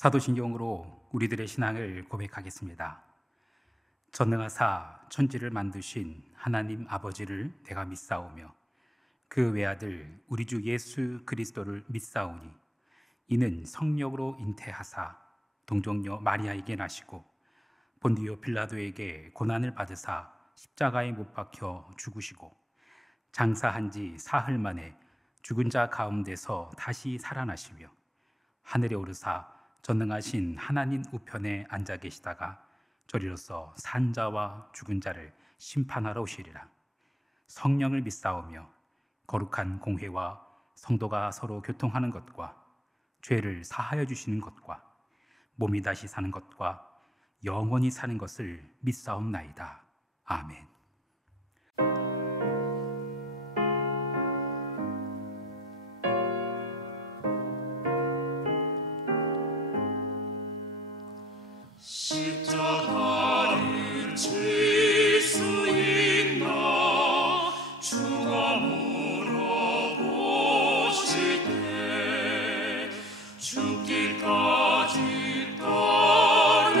사도신경으로 우리들의 신앙을 고백하겠습니다. 전능하사 천지를 만드신 하나님 아버지를 내가 믿사오며 그 외아들 우리 주 예수 그리스도를 믿사오니 이는 성령으로 잉태하사 동정녀 마리아에게 나시고 본디오 빌라도에게 고난을 받으사 십자가에 못 박혀 죽으시고 장사한 지 사흘 만에 죽은 자 가운데서 다시 살아나시며 하늘에 오르사 전능하신 하나님 우편에 앉아 계시다가 저리로서 산 자와 죽은 자를 심판하러 오시리라. 성령을 믿사오며 거룩한 공회와 성도가 서로 교통하는 것과 죄를 사하여 주시는 것과 몸이 다시 사는 것과 영원히 사는 것을 믿사옵나이다. 아멘. 십자가를 칠 수 있나 주가 물어보실 때 죽기까지 따르오니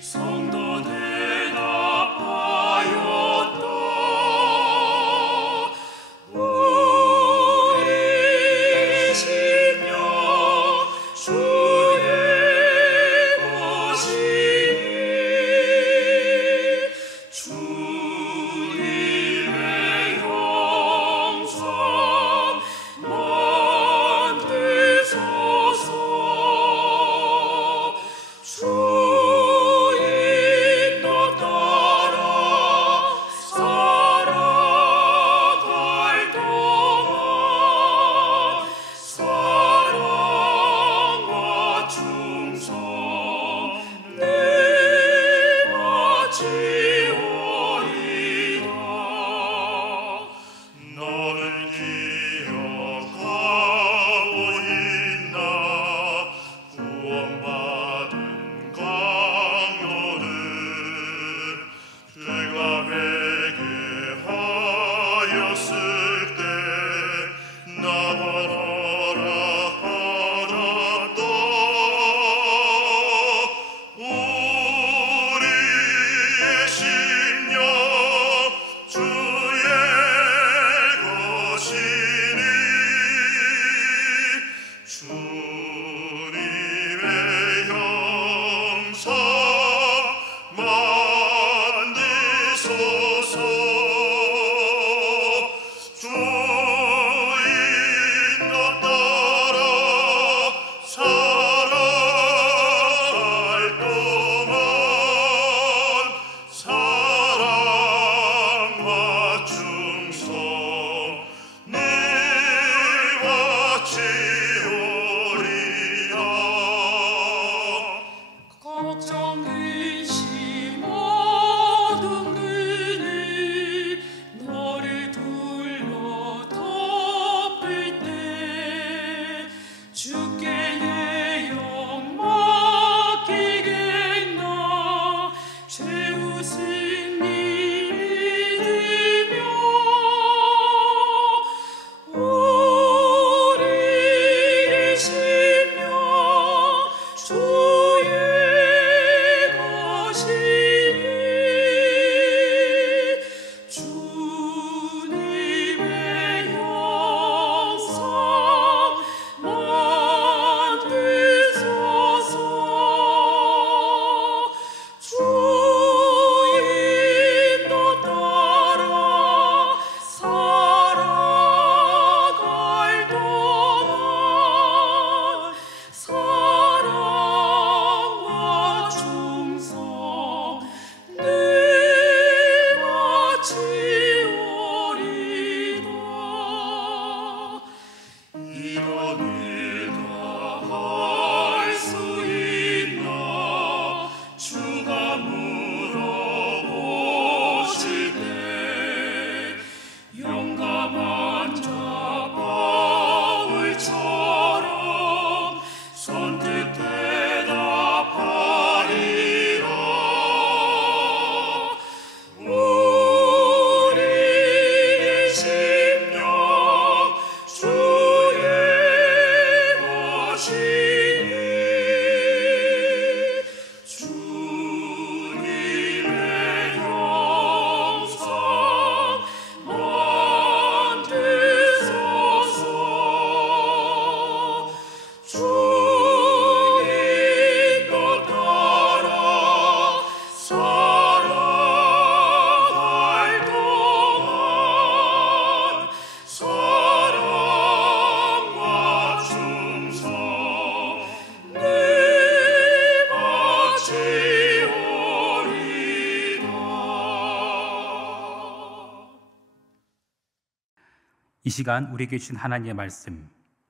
성도 되라 이 시간 우리에게 주신 하나님의 말씀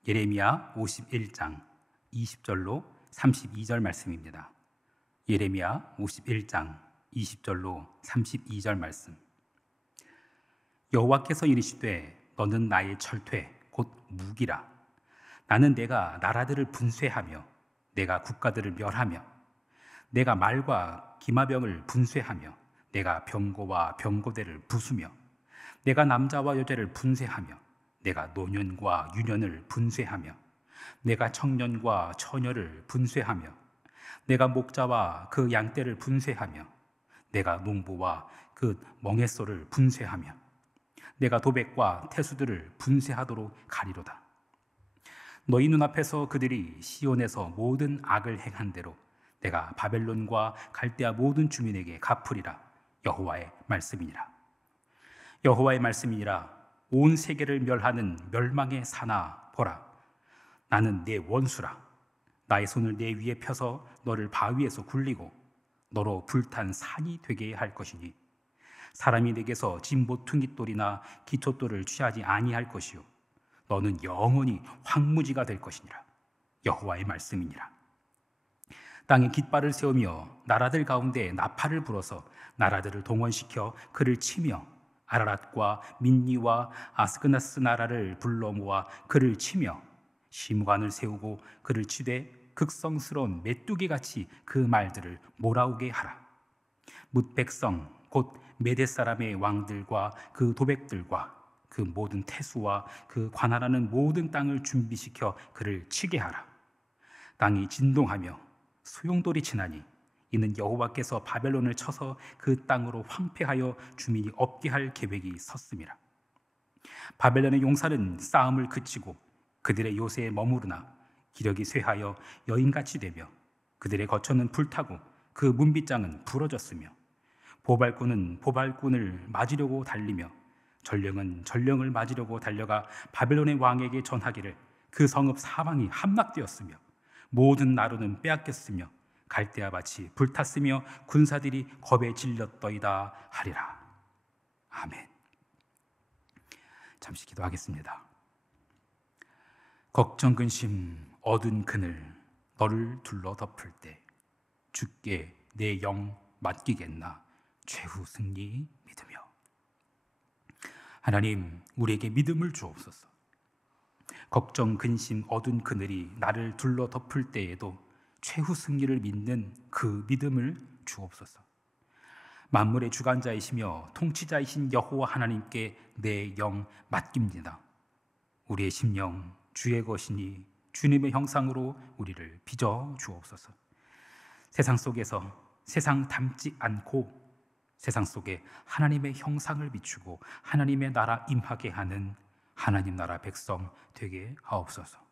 예레미야 51장 20절로 32절 말씀입니다. 예레미야 51장 20절로 32절 말씀. 여호와께서 이르시되 너는 나의 철퇴 곧 무기라. 나는 내가 나라들을 분쇄하며 내가 국가들을 멸하며 내가 말과 기마병을 분쇄하며 내가 병고와 병고대를 부수며 내가 남자와 여자를 분쇄하며 내가 노년과 유년을 분쇄하며 내가 청년과 처녀를 분쇄하며 내가 목자와 그 양떼를 분쇄하며 내가 농부와 그 멍에소를 분쇄하며 내가 도백과 태수들을 분쇄하도록 가리로다. 너희 눈앞에서 그들이 시온에서 모든 악을 행한 대로 내가 바벨론과 갈대아 모든 주민에게 갚으리라. 여호와의 말씀이니라. 여호와의 말씀이니라. 온 세계를 멸하는 멸망의 사나 보라. 나는 내 원수라. 나의 손을 내 위에 펴서 너를 바위에서 굴리고 너로 불탄 산이 되게 할 것이니 사람이 내게서 진보퉁이돌이나 기초돌을 취하지 아니할 것이요 너는 영원히 황무지가 될 것이니라. 여호와의 말씀이니라. 땅에 깃발을 세우며 나라들 가운데 나팔을 불어서 나라들을 동원시켜 그를 치며 아라랏과 민니와 아스그나스 나라를 불러 모아 그를 치며 심관을 세우고 그를 치되 극성스러운 메뚜기같이 그 말들을 몰아오게 하라. 뭇 백성 곧 메대 사람의 왕들과 그 도백들과 그 모든 태수와 그 관할하는 모든 땅을 준비시켜 그를 치게 하라. 땅이 진동하며 소용돌이 치나니 이는 여호와께서 바벨론을 쳐서 그 땅으로 황폐하여 주민이 없게 할 계획이 섰음이라. 바벨론의 용사는 싸움을 그치고 그들의 요새에 머무르나 기력이 쇠하여 여인같이 되며 그들의 거처는 불타고 그 문빗장은 부러졌으며 보발꾼은 보발꾼을 맞으려고 달리며 전령은 전령을 맞으려고 달려가 바벨론의 왕에게 전하기를 그 성읍 사방이 함락되었으며 모든 나루는 빼앗겼으며 갈대아 밭이 불탔으며 군사들이 겁에 질렸더이다 하리라. 아멘. 잠시 기도하겠습니다. 걱정 근심 어두운 그늘 너를 둘러 덮을 때 주께 내 영 맡기겠나 최후 승리 믿으며. 하나님, 우리에게 믿음을 주옵소서. 걱정 근심 어두운 그늘이 나를 둘러 덮을 때에도 최후 승리를 믿는 그 믿음을 주옵소서. 만물의 주관자이시며 통치자이신 여호와 하나님께 내 영 맡깁니다. 우리의 심령 주의 것이니 주님의 형상으로 우리를 빚어 주옵소서. 세상 속에서 세상 닮지 않고 세상 속에 하나님의 형상을 비추고 하나님의 나라 임하게 하는 하나님 나라 백성 되게 하옵소서.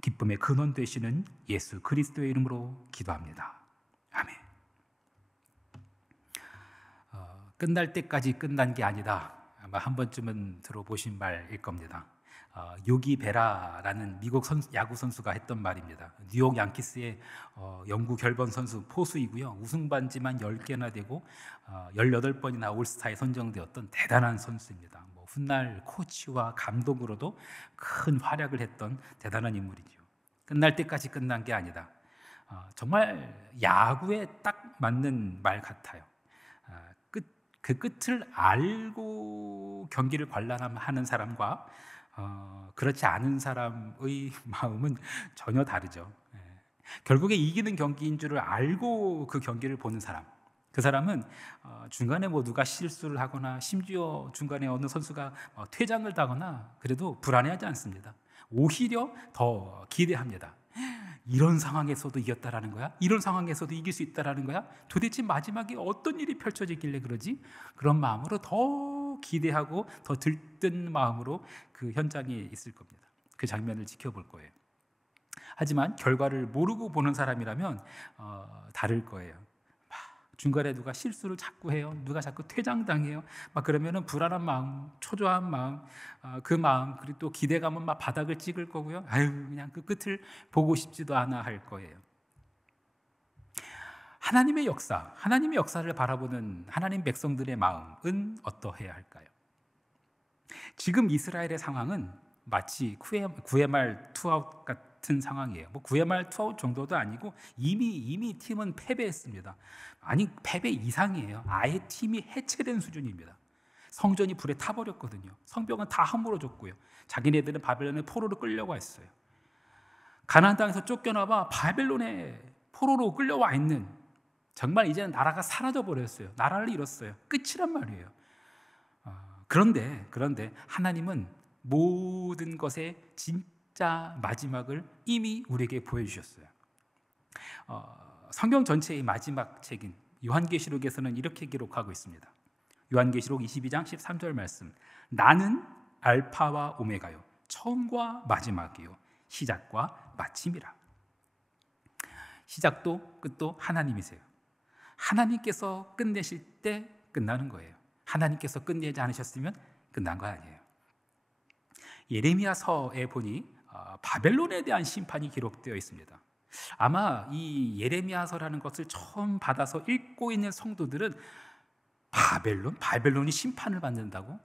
기쁨의 근원 되시는 예수 그리스도의 이름으로 기도합니다. 아멘. 끝날 때까지 끝난 게 아니다. 아마 한 번쯤은 들어보신 말일 겁니다. 요기 베라라는 미국 야구 선수가 했던 말입니다. 뉴욕 양키스의 영구 결번 선수 포수이고요. 우승 반지만 10개나 되고 18번이나 올스타에 선정되었던 대단한 선수입니다. 훗날 코치와 감독으로도 큰 활약을 했던 대단한 인물이죠. 끝날 때까지 끝난 게 아니다. 정말 야구에 딱 맞는 말 같아요. 그 끝을 알고 경기를 관람하는 사람과 그렇지 않은 사람의 마음은 전혀 다르죠. 결국에 이기는 경기인 줄을 알고 그 경기를 보는 사람, 그 사람은 중간에 누가 실수를 하거나 심지어 중간에 어느 선수가 퇴장을 당하거나 그래도 불안해하지 않습니다. 오히려 더 기대합니다. 이런 상황에서도 이겼다라는 거야? 이런 상황에서도 이길 수 있다라는 거야? 도대체 마지막에 어떤 일이 펼쳐지길래 그러지? 그런 마음으로 더 기대하고 더 들뜬 마음으로 그 현장에 있을 겁니다. 그 장면을 지켜볼 거예요. 하지만 결과를 모르고 보는 사람이라면 다를 거예요. 중간에 누가 실수를 자꾸 해요. 누가 자꾸 퇴장당해요. 그러면은 불안한 마음, 초조한 마음, 그 마음, 그리고 또 기대감은 바닥을 찍을 거고요. 그냥 그 끝을 보고 싶지도 않아 할 거예요. 하나님의 역사를 바라보는 하나님 백성들의 마음은 어떠해야 할까요? 지금 이스라엘의 상황은 마치 구회말 투아웃 같은 상황이에요. 뭐 구회말 투아웃 정도도 아니고 이미 팀은 패배했습니다. 아니 패배 이상이에요. 아예 팀이 해체된 수준입니다. 성전이 불에 타버렸거든요. 성벽은 다 허물어졌고요. 자기네들은 바벨론의 포로로 끌려와 있어요. 가나안 땅에서 쫓겨나봐 바벨론의 포로로 끌려와 있는, 정말 이제는 나라가 사라져 버렸어요. 나라를 잃었어요. 끝이란 말이에요. 그런데 하나님은 모든 것의 진짜 마지막을 이미 우리에게 보여주셨어요. 성경 전체의 마지막 책인 요한계시록에서는 이렇게 기록하고 있습니다. 요한계시록 22장 13절 말씀. 나는 알파와 오메가요, 처음과 마지막이요, 시작과 마침이라. 시작도 끝도 하나님이세요. 하나님께서 끝내실 때 끝나는 거예요. 하나님께서 끝내지 않으셨으면 끝난 거 아니에요. 예레미야서에 보니 바벨론에 대한 심판이 기록되어 있습니다. 아마 이 예레미야서라는 것을 처음 받아서 읽고 있는 성도들은 바벨론이 심판을 받는다고?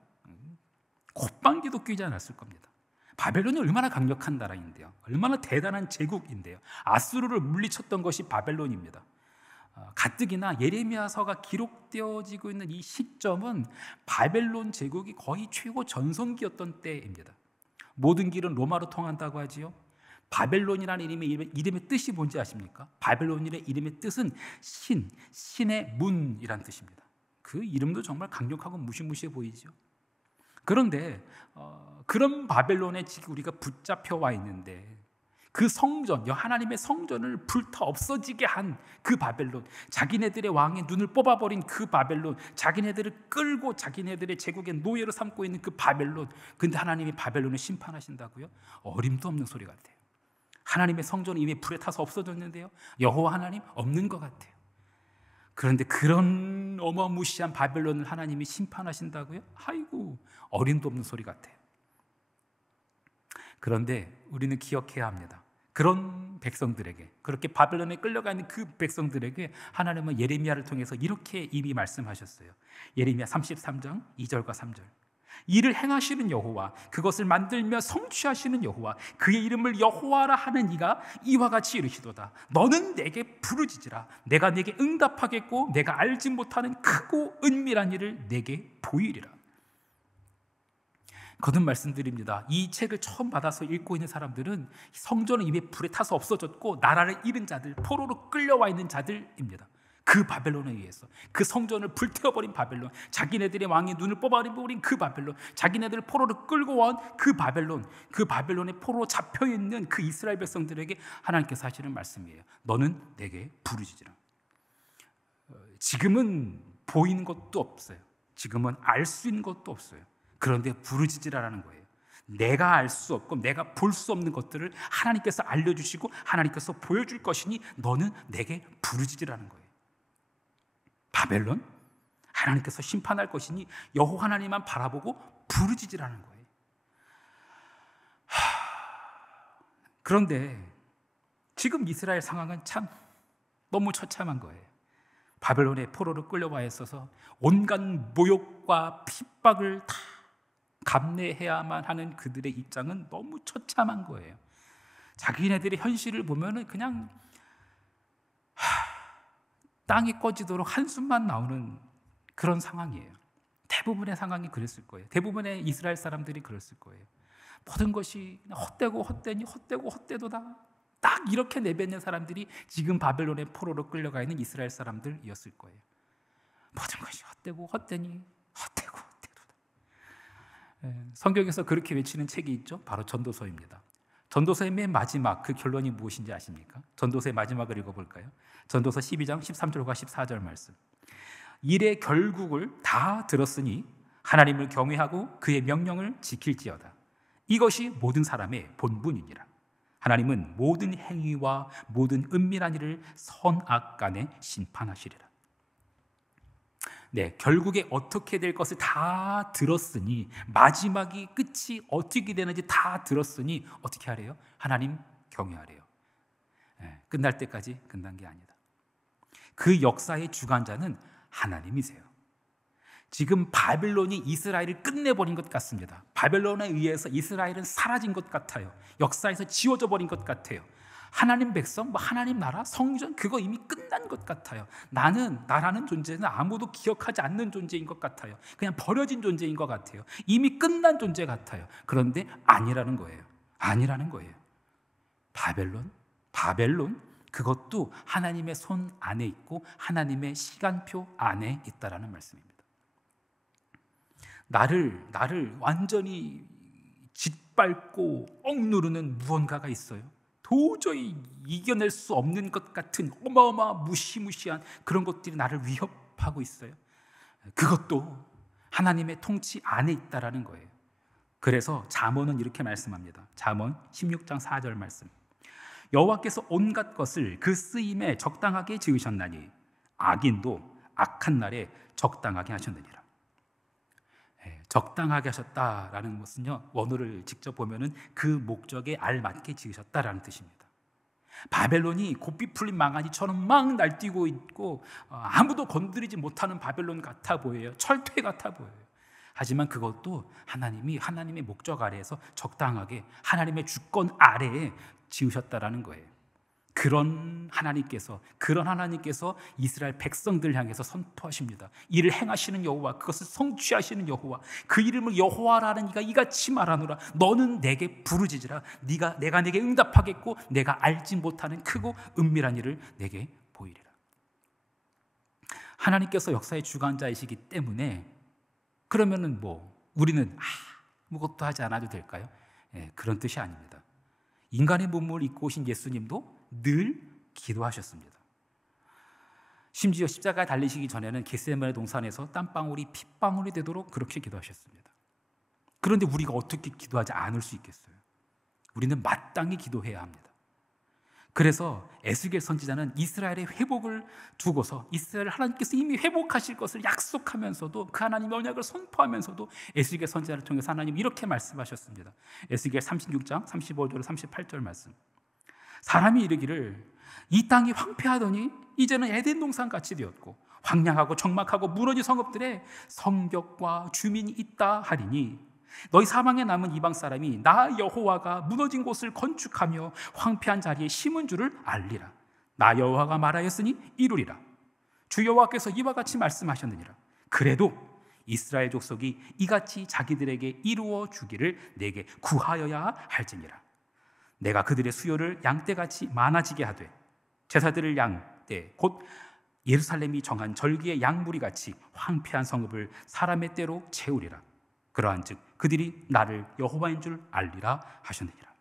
콧방귀도 뀌지 않았을 겁니다. 바벨론이 얼마나 강력한 나라인데요, 얼마나 대단한 제국인데요. 아수르를 물리쳤던 것이 바벨론입니다. 가뜩이나 예레미야서가 기록되어지고 있는 이 시점은 바벨론 제국이 거의 최고 전성기였던 때입니다. 모든 길은 로마로 통한다고 하지요. 바벨론이라는 이름의 뜻이 뭔지 아십니까? 바벨론이라는 이름의 뜻은 신의 문이란 뜻입니다. 그 이름도 정말 강력하고 무시무시해 보이죠. 그런데 그런 바벨론에 지금 우리가 붙잡혀 와 있는데, 그 성전, 하나님의 성전을 불타 없어지게 한 그 바벨론, 자기네들의 왕의 눈을 뽑아버린 그 바벨론, 자기네들을 끌고 자기네들의 제국의 노예로 삼고 있는 그 바벨론. 근데 하나님이 바벨론을 심판하신다고요? 어림도 없는 소리 같아요. 하나님의 성전이 이미 불에 타서 없어졌는데요, 여호와 하나님 없는 것 같아요. 그런데 그런 어마무시한 바벨론을 하나님이 심판하신다고요? 아이고, 어림도 없는 소리 같아요. 그런데 우리는 기억해야 합니다. 그런 백성들에게, 그렇게 바벨론에 끌려가 있는 그 백성들에게 하나님은 예레미야를 통해서 이렇게 이미 말씀하셨어요. 예레미야 33장 2절과 3절. 이를 행하시는 여호와, 그것을 만들며 성취하시는 여호와, 그의 이름을 여호와라 하는 이가 이와 같이 이르시도다. 너는 내게 부르짖으라. 내가 내게 응답하겠고 내가 알지 못하는 크고 은밀한 일을 내게 보이리라. 거듭 말씀드립니다. 이 책을 처음 받아서 읽고 있는 사람들은 성전은 이미 불에 타서 없어졌고 나라를 잃은 자들, 포로로 끌려와 있는 자들입니다. 그 바벨론에 의해서, 그 성전을 불태워버린 바벨론, 자기네들의 왕의 눈을 뽑아버린 그 바벨론, 자기네들을 포로로 끌고 온 그 바벨론, 그 바벨론의 포로로 잡혀있는 그 이스라엘 백성들에게 하나님께서 하시는 말씀이에요. 너는 내게 부르짖으라. 지금은 보이는 것도 없어요. 지금은 알 수 있는 것도 없어요. 그런데 부르짖으라는 거예요. 내가 알 수 없고 내가 볼 수 없는 것들을 하나님께서 알려주시고 하나님께서 보여줄 것이니 너는 내게 부르짖으라는 거예요. 바벨론? 하나님께서 심판할 것이니 여호와 하나님만 바라보고 부르짖으라는 거예요. 그런데 지금 이스라엘 상황은 참 너무 처참한 거예요. 바벨론의 포로로 끌려와 있어서 온갖 모욕과 핍박을 다 감내해야만 하는 그들의 입장은 너무 처참한 거예요. 자기네들의 현실을 보면은 그냥 땅이 꺼지도록 한숨만 나오는 그런 상황이에요. 대부분의 상황이 그랬을 거예요. 대부분의 이스라엘 사람들이 그랬을 거예요. 모든 것이 헛되고 헛되니 헛되고 헛되도다. 딱 이렇게 내뱉는 사람들이 지금 바벨론의 포로로 끌려가 있는 이스라엘 사람들이었을 거예요. 모든 것이 헛되고 헛되니 헛되고 헛되도다. 성경에서 그렇게 외치는 책이 있죠. 바로 전도서입니다. 전도서의 맨 마지막 그 결론이 무엇인지 아십니까? 전도서의 마지막을 읽어볼까요? 전도서 12장 13절과 14절 말씀. 일의 결국을 다 들었으니 하나님을 경외하고 그의 명령을 지킬지어다. 이것이 모든 사람의 본분이니라. 하나님은 모든 행위와 모든 은밀한 일을 선악 간에 심판하시리라. 네, 결국에 어떻게 될 것을 다 들었으니, 마지막이 끝이 어떻게 되는지 다 들었으니 어떻게 하래요? 하나님 경외하래요. 끝날 때까지 끝난 게 아니다. 그 역사의 주관자는 하나님이세요. 지금 바벨론이 이스라엘을 끝내버린 것 같습니다. 바벨론에 의해서 이스라엘은 사라진 것 같아요. 역사에서 지워져 버린 것 같아요. 하나님 백성, 하나님 나라, 성전 그거 이미 끝난 것 같아요. 나라는 존재는 아무도 기억하지 않는 존재인 것 같아요. 그냥 버려진 존재인 것 같아요. 이미 끝난 존재 같아요. 그런데 아니라는 거예요. 아니라는 거예요. 바벨론 그것도 하나님의 손 안에 있고 하나님의 시간표 안에 있다라는 말씀입니다. 나를 완전히 짓밟고 억누르는 무언가가 있어요. 도저히 이겨낼 수 없는 것 같은 무시무시한 그런 것들이 나를 위협하고 있어요. 그것도 하나님의 통치 안에 있다라는 거예요. 그래서 잠언은 이렇게 말씀합니다. 잠언 16장 4절 말씀. 여호와께서 온갖 것을 그 쓰임에 적당하게 지으셨나니 악인도 악한 날에 적당하게 하셨느니라. 적당하게 하셨다라는 것은요, 원어를 직접 보면은 그 목적에 알맞게 지으셨다라는 뜻입니다. 바벨론이 고삐 풀린 망아지처럼 막 날뛰고 있고 아무도 건드리지 못하는 바벨론 같아 보여요. 철퇴 같아 보여요. 하지만 그것도 하나님의 목적 아래에서 적당하게 하나님의 주권 아래에 지으셨다라는 거예요. 그런 하나님께서 이스라엘 백성들 향해서 선포하십니다. 이를 행하시는 여호와, 그것을 성취하시는 여호와, 그 이름을 여호와라는 이가 이같이 말하노라. 너는 내게 부르짖으라. 내가 내게 응답하겠고 내가 알지 못하는 크고 은밀한 일을 내게 보이리라. 하나님께서 역사의 주관자이시기 때문에 그러면은 우리는 아무것도 하지 않아도 될까요? 그런 뜻이 아닙니다. 인간의 몸을 입고 오신 예수님도 늘 기도하셨습니다. 심지어 십자가에 달리시기 전에는 겟세마네 동산에서 땀방울이 핏방울이 되도록 그렇게 기도하셨습니다. 그런데 우리가 어떻게 기도하지 않을 수 있겠어요? 우리는 마땅히 기도해야 합니다. 그래서 에스겔 선지자는 이스라엘의 회복을 두고서 이스라엘 하나님께서 이미 회복하실 것을 약속하면서도 그 하나님의 언약을 선포하면서도 에스겔 선지자를 통해서 하나님 이렇게 말씀하셨습니다. 에스겔 36장 35절 38절 말씀. 사람이 이르기를 이 땅이 황폐하더니 이제는 에덴 동산같이 되었고 황량하고 적막하고 무너진 성읍들에 성벽과 주민이 있다 하리니 너희 사방에 남은 이방 사람이 나 여호와가 무너진 곳을 건축하며 황폐한 자리에 심은 줄을 알리라. 나 여호와가 말하였으니 이루리라. 주 여호와께서 이와 같이 말씀하셨느니라. 그래도 이스라엘 족속이 이같이 자기들에게 이루어 주기를 내게 구하여야 할지니라. 내가 그들의 수요를 양떼같이 많아지게 하되 제사들을 양떼 곧 예루살렘이 정한 절기의 양무리같이 황폐한 성읍을 사람의 때로 채우리라. 그러한즉 그들이 나를 여호와인 줄 알리라 하셨느니라.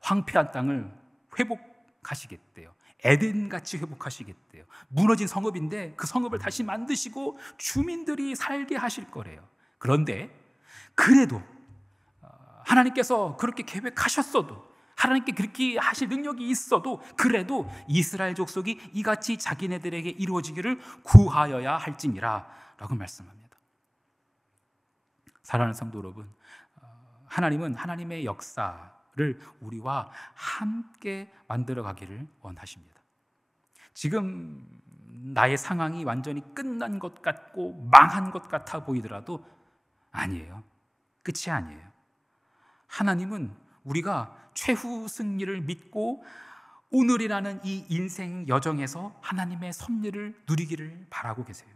황폐한 땅을 회복하시겠대요. 에덴같이 회복하시겠대요. 무너진 성읍인데 그 성읍을 다시 만드시고 주민들이 살게 하실 거래요. 그런데 그래도 하나님께서 그렇게 계획하셨어도, 하나님께 그렇게 하실 능력이 있어도 그래도 이스라엘 족속이 이같이 자기네들에게 이루어지기를 구하여야 할지니라 라고 말씀합니다. 사랑하는 성도 여러분, 하나님은 하나님의 역사를 우리와 함께 만들어 가기를 원하십니다. 지금 나의 상황이 완전히 끝난 것 같고 망한 것 같아 보이더라도 아니에요. 끝이 아니에요. 하나님은 우리가 최후 승리를 믿고 오늘이라는 이 인생 여정에서 하나님의 섭리를 누리기를 바라고 계세요.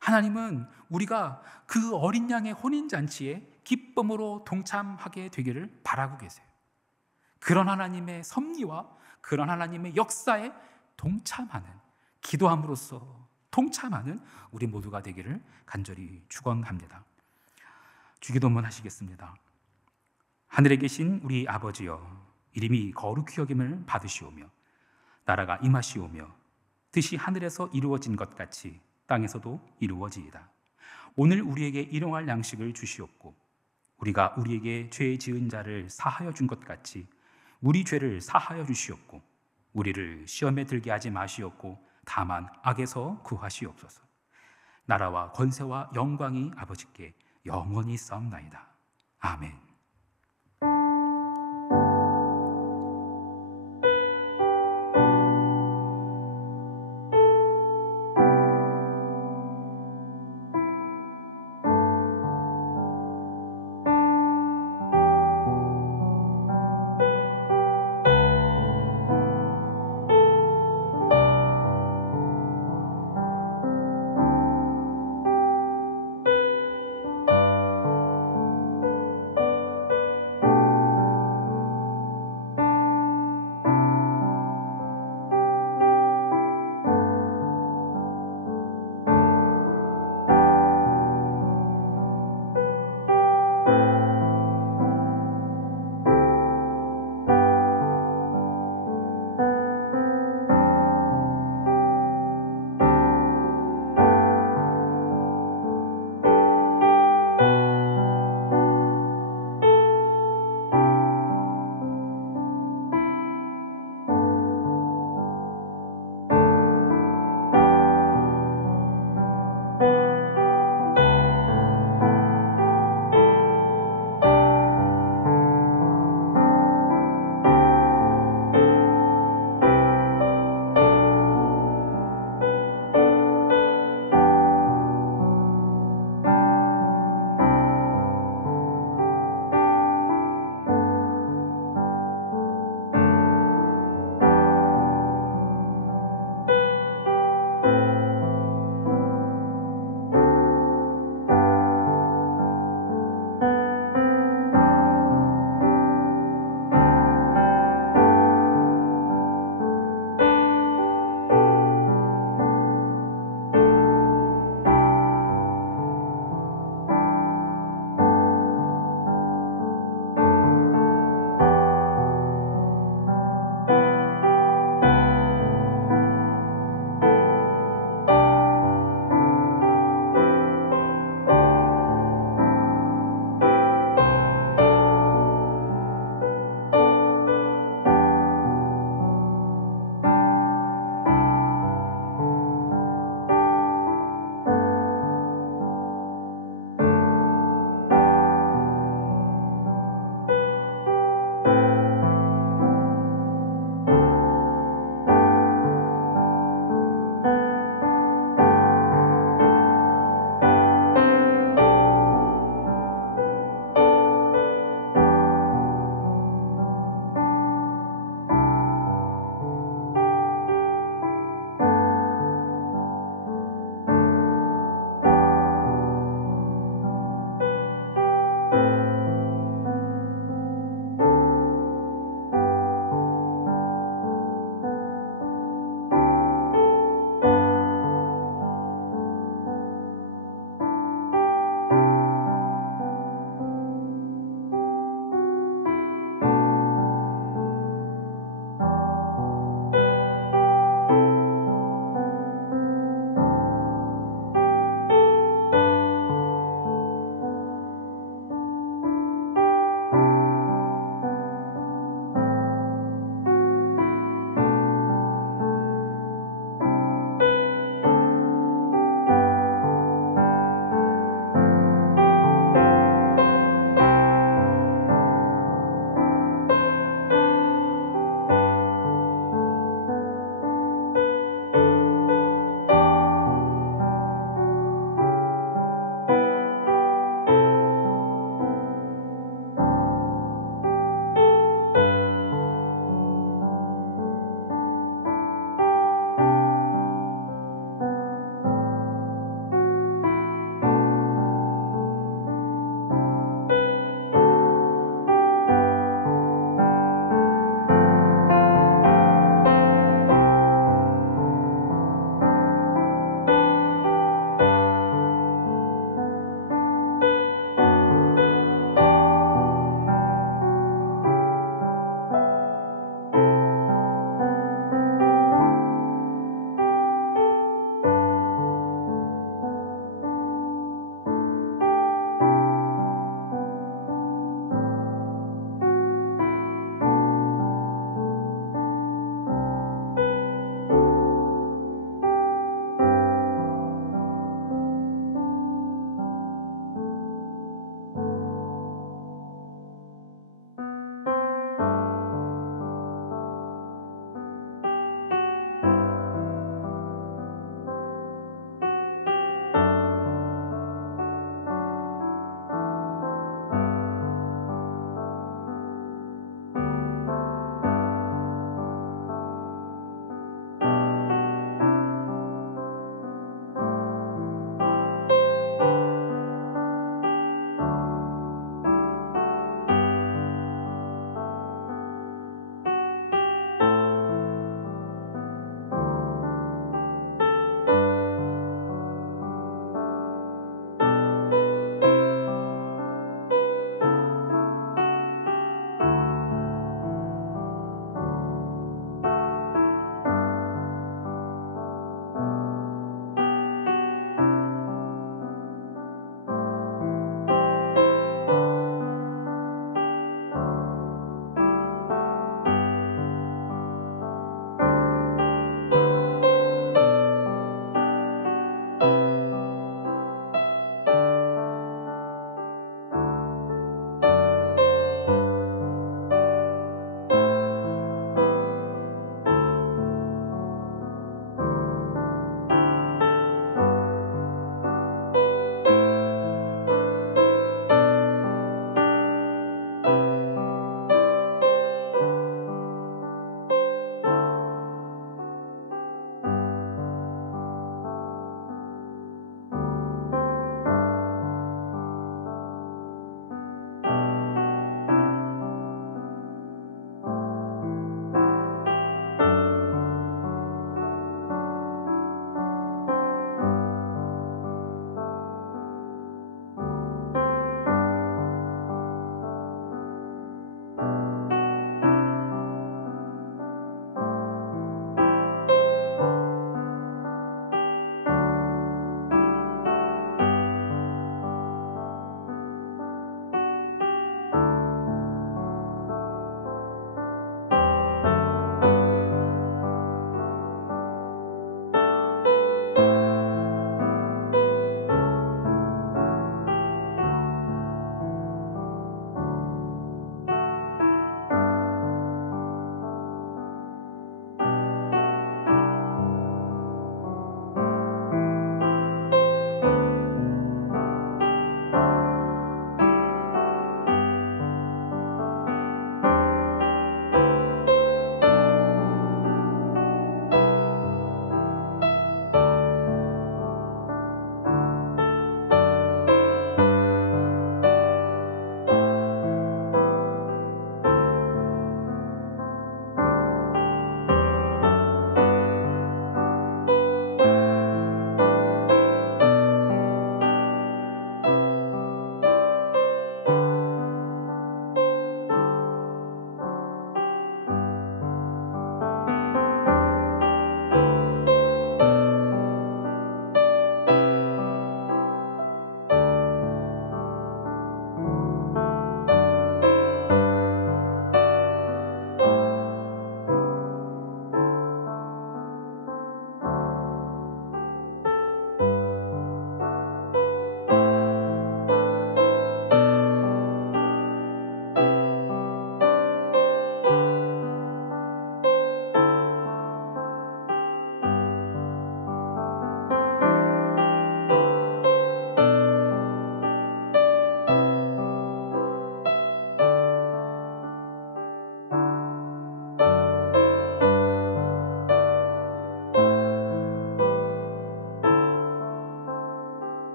하나님은 우리가 그 어린 양의 혼인잔치에 기쁨으로 동참하게 되기를 바라고 계세요. 그런 하나님의 섭리와 그런 하나님의 역사에 동참하는, 기도함으로써 동참하는 우리 모두가 되기를 간절히 축원합니다. 주기도문 하시겠습니다. 하늘에 계신 우리 아버지여, 이름이 거룩히 여김을 받으시오며 나라가 임하시오며 뜻이 하늘에서 이루어진 것 같이 땅에서도 이루어지이다. 오늘 우리에게 일용할 양식을 주시옵고 우리가 우리에게 죄 지은 자를 사하여 준 것 같이 우리 죄를 사하여 주시옵고 우리를 시험에 들게 하지 마시옵고 다만 악에서 구하시옵소서. 나라와 권세와 영광이 아버지께 영원히 싸움나이다. 아멘.